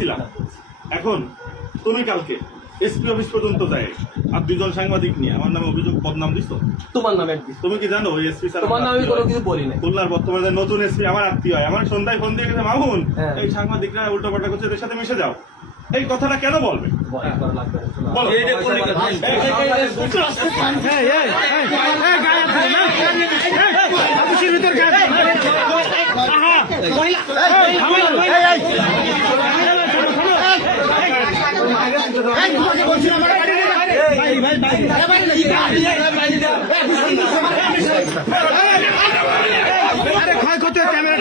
ছিলাম। এখন তুমি কালকে এসপি অফিস পর্যন্ত যায় আর দুজন সাংবাদিক নিয়ে আমার নামে অভিযোগ বদনাম দিছো। তোমার নামে তুমি কি জানো ওই এসপি স্যার তোমার নামে আমি কোনো কিছু বলি না। খুলনার বর্তমানে নতুন এসপি আমার আত্মীয় হয়, আমার সন্ধ্যায় ফোন দিয়ে গেছে মামুন এই সাংবাদিকরা উল্টো পাল্টা করছে, এদের সাথে মিশে যাও। এই কথাটা কেন বলবে? ক্ষয়ক্ষতি ক্যামেরা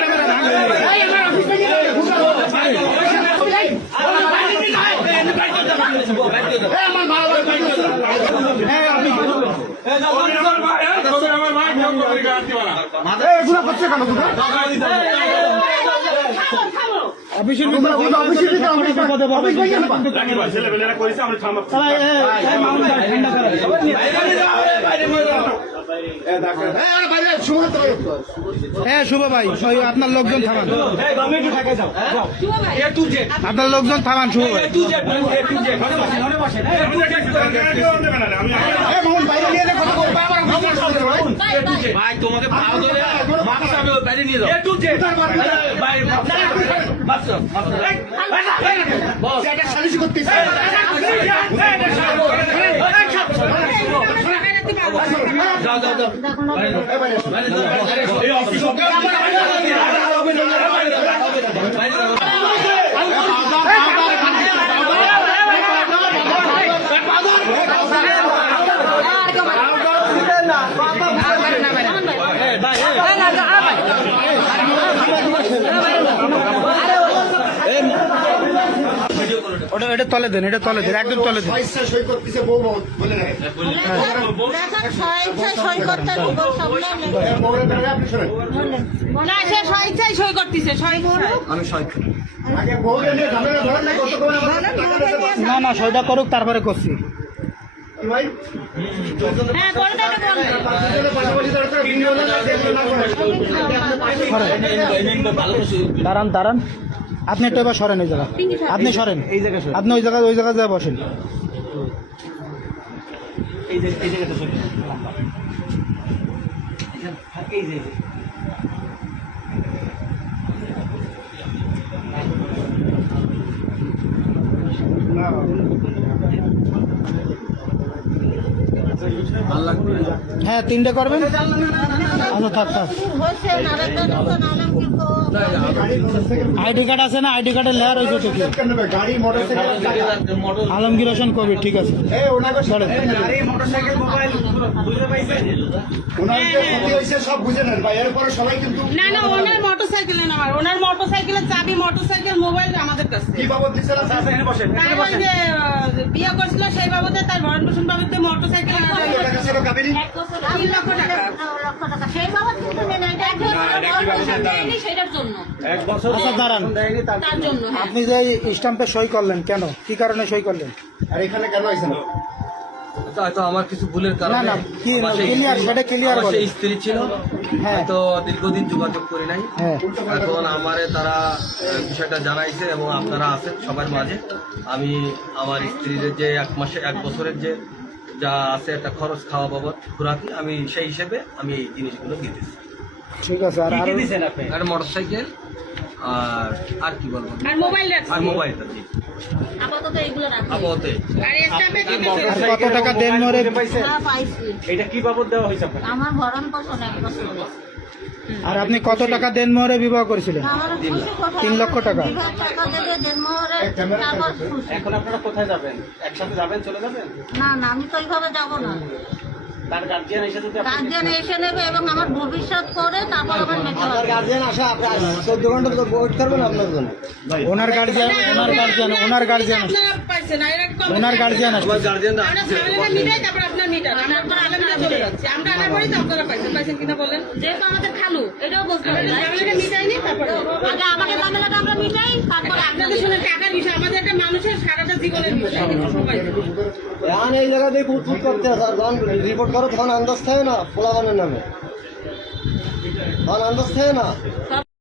ছেলেবেলেরা করেছে আমরা হ্যাঁ শুভ ভাই আপনার লোকজন থামান, আপনার লোকজন থামান শুভ ভাই। ভাই তোমাকে বাইরে নিয়ে যাও। এটা তলে দেন, এটা তলে দেন, একদম তলে দেন। না না সইটা করুক তারপরে করছি। দাঁড়ান দাঁড়ান, আপনি একটু এবার সরেন এই জায়গা, আপনি সরেন এই জায়গায়, আপনি ওই জায়গায় যা বসেন। হ্যাঁ 3টে করবেন। আচ্ছা থাক থাক, আইডি কার্ড আছে না? আইডি কার্ডের লেয়ার হয়েছে তো কি? আলমগীর হোসেন কবির, ঠিক আছে। না না ওনার মোটরসাইকেল না, ওনার মোটরসাইকেলের চাবি, মোটরসাইকেল, মোবাইল আমাদের কাছে। বিয়ে করছিল সেই বাবদে, তার ভরণ পোষণ বাবদে মোটরসাইকেল 3 লক্ষ টাকা। আচ্ছা দাঁড়ান, আপনি যে স্ট্যাম্পে সই করলেন কেন, কি কারণে সই করলেন? আর এখানে কেন আইছেন? হয়তো আমার কিছু ভুলের না কারণে না কি ক্লিয়ার, সেটা ক্লিয়ার আমার বলেন। সেই স্ত্রী ছিল, হ্যাঁ হয়তো দীর্ঘদিন যোগাযোগ করি নাই। হ্যাঁ এখন আমারে তারা বিষয়টা জানাইছে এবং আপনারা আছেন সবার মাঝে। আমি আমার স্ত্রীর যে 1 বছরের যে যা আছে একটা খরচ খাওয়া বাবদ খোরাকি, আমি সেই হিসেবে আমি এই জিনিসগুলো দিতেছি। ঠিক আছে। আর মোটরসাইকেল আর কি বলবো, আর মোবাইল রাখছি, আর মোবাইলটা জি আপাতত এইগুলো রাখছি। আপাতত আর স্ট্যাম্পে কি আর কত টাকা দেন মরে? এটা কি বাবদ দেওয়া হয়েছে? আমার ভরণ পোষণ 1 বছর। আর আপনি কত টাকা দেন মরে বিবাহ করেছিলেন? 3 লক্ষ টাকা। এখন আপনারা কোথায় যাবেন? একসাথে যাবেন, চলে যাবেন? না না আমি তো ওইভাবে যাবো না, তার গার্জিয়ান এসে যদি গার্জিয়ান এসে নেবে এবং আমার ভবিষ্যৎ করে তারপর আবার নিতে হবে। গার্জিয়ান আসা, আপনি 14 ঘন্টা ওয়েট করবেন আপনার জন্য। ওনার গার্জিয়ান আপনারা পাইছেন না, এরকম ওনার গার্জিয়ান আসবে। আমার গার্জিয়ান আমরা সামনে মিটাই, তারপর আপনার মিটার, আমরা আলাদা চলে যাচ্ছি। আমরা আনার পরেই তো আপনারা পাইছেন কিনা বলেন? যেহেতু আমাদের খালু, এটাও বুঝতে হবে। ঝামেলাটা মিটাইনি, তারপরে আগে আমাকে ঝামেলাটা আমরা মিটাই, তারপর আপনাদের শুনে টাকার বিষয়, আমাদের একটা মানুষের সারাটা জীবনের বিষয়, সবাই এখন এই জায়গাতে কুটকুট করতে আছে, আর যখন রিপোর্ট করো তখন আন্দাজ থাকে না, পোলাপানের নামে তখন আন্দাজ থাকে না।